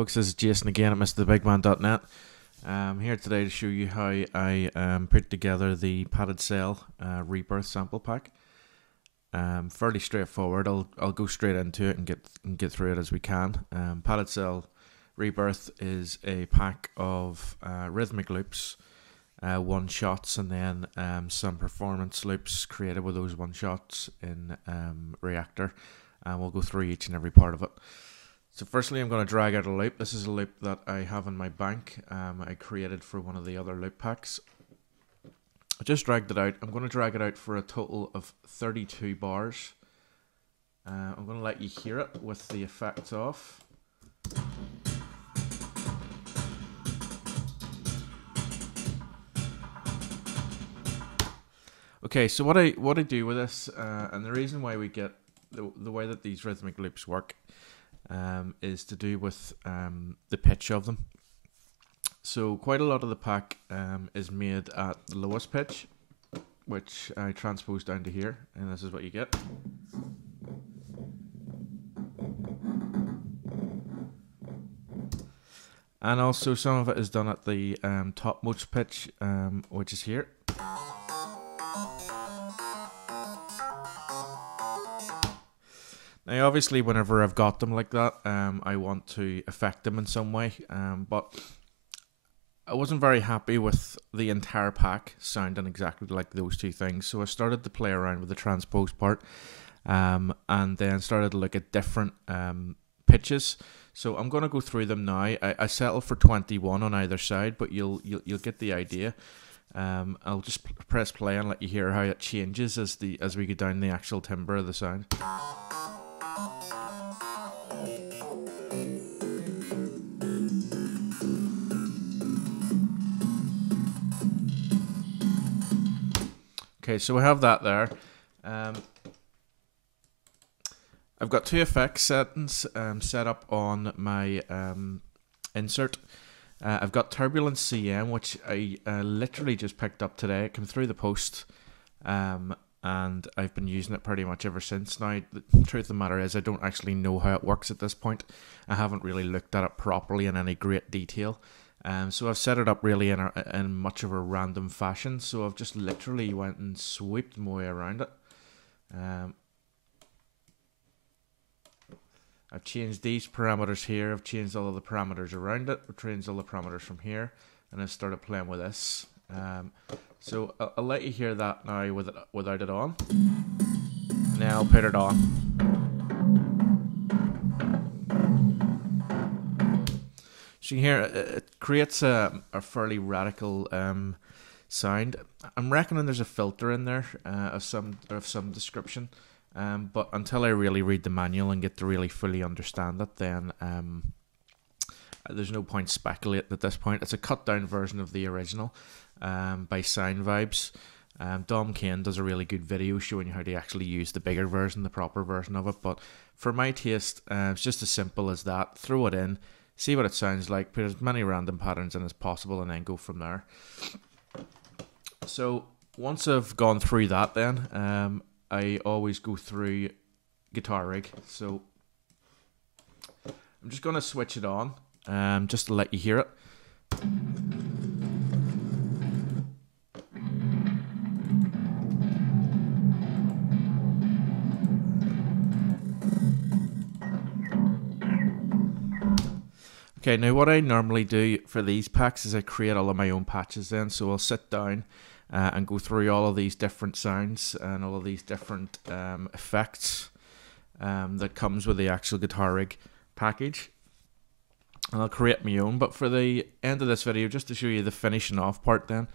folks, this is Jason again at MrTheBigMan.net. I'm here today to show you how I put together the padded cell Rebirth sample pack. Fairly straightforward. I'll go straight into it and get through it as we can. Padded cell Rebirth is a pack of rhythmic loops, one shots, and then some performance loops created with those one shots in Reactor, and we'll go through each and every part of it. So firstly, I'm going to drag out a loop. This is a loop that I have in my bank. I created for one of the other loop packs. I just dragged it out. I'm going to drag it out for a total of 32 bars. I'm going to let you hear it with the effects off. Okay, so what I do with this, and the reason why we get the way that these rhythmic loops work, is to do with the pitch of them. So quite a lot of the pack is made at the lowest pitch, which I transpose down to here, and this is what you get. And also some of it is done at the topmost pitch, which is here. Now obviously whenever I've got them like that, I want to affect them in some way, but I wasn't very happy with the entire pack sounding exactly like those two things, so I started to play around with the transpose part, and then started to look at different pitches. So I'm going to go through them now. I settled for 21 on either side, but you'll get the idea. I'll just press play and let you hear how it changes as we go down the actual timbre of the sound. Okay, so we have that there. I've got two effects settings set up on my insert. I've got Turbulence CM, which I literally just picked up today. It came through the post, and I've been using it pretty much ever since. Now, the truth of the matter is I don't actually know how it works at this point. I haven't really looked at it properly in any great detail. So I've set it up really in much of a random fashion. So I've just literally went and swept my way around it. I've changed these parameters here. I've changed all of the parameters around it. I've changed all the parameters from here, and I've started playing with this. So I'll let you hear that now without it on. Now I'll put it on. So you hear it creates a fairly radical sound. I'm reckoning there's a filter in there of some description, but until I really read the manual and get to really fully understand it, then there's no point speculating at this point. It's a cut down version of the original by Sound Vibes. Dom Kane does a really good video showing you how to actually use the bigger version, the proper version of it. But for my taste, it's just as simple as that. Throw it in. See what it sounds like, put as many random patterns in as possible, and then go from there. So once I've gone through that, then I always go through guitar rig. So I'm just going to switch it on just to let you hear it. Okay, now what I normally do for these packs is I create all of my own patches then. So I'll sit down and go through all of these different sounds and all of these different effects that comes with the actual guitar rig package. And I'll create my own, but for the end of this video, just to show you the finishing off part then.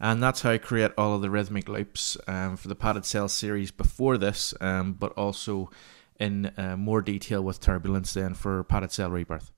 And that's how I create all of the rhythmic loops for the Padded Cell series before this, but also in more detail with Turbulence then for Padded Cell Rebirth.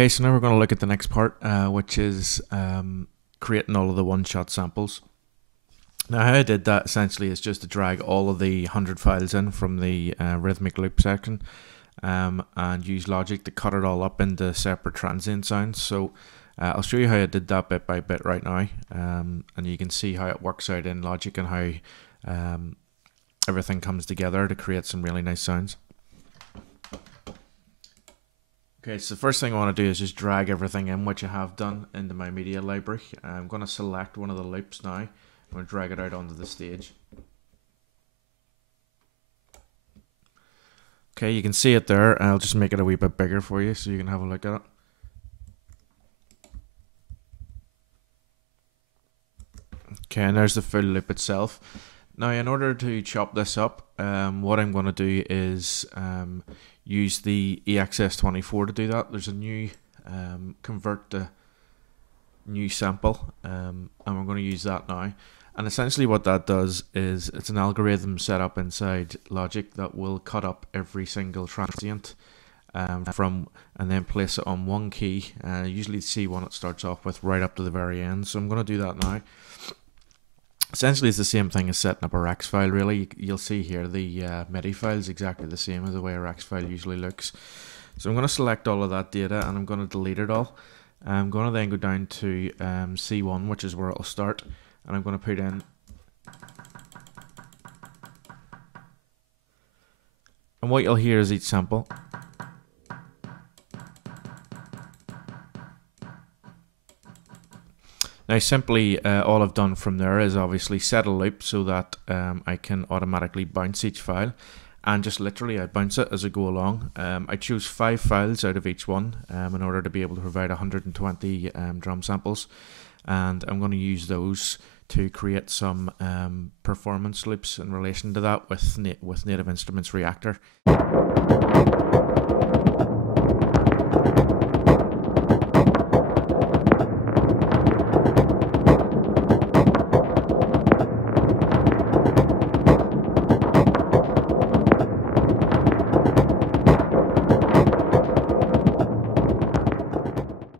Okay, so now we're going to look at the next part, which is creating all of the one-shot samples. Now how I did that essentially is just to drag all of the 100 files in from the rhythmic loop section and use Logic to cut it all up into separate transient sounds. So I'll show you how I did that bit by bit right now, and you can see how it works out in Logic and how everything comes together to create some really nice sounds. Okay, so the first thing I want to do is just drag everything in, which I have done, into my media library. I'm going to select one of the loops now. I'm going to drag it out onto the stage. Okay, you can see it there. I'll just make it a wee bit bigger for you so you can have a look at it. Okay, and there's the full loop itself. Now, in order to chop this up, what I'm going to do is use the EXS24 to do that. There's a new convert to new sample, and we're going to use that now. And essentially what that does is it's an algorithm set up inside Logic that will cut up every single transient and then place it on one key, usually the C1 it starts off with, right up to the very end. So I'm going to do that now. Essentially it's the same thing as setting up a Rex file really. You'll see here the MIDI file is exactly the same as the way a Rex file usually looks. So I'm going to select all of that data and I'm going to delete it all. I'm going to then go down to C1, which is where it'll start, and I'm going to put in, and what you'll hear is each sample. Now simply all I've done from there is obviously set a loop so that I can automatically bounce each file, and just literally I bounce it as I go along. I choose 5 files out of each one in order to be able to provide 120 drum samples, and I'm going to use those to create some performance loops in relation to that with Native Instruments Reactor.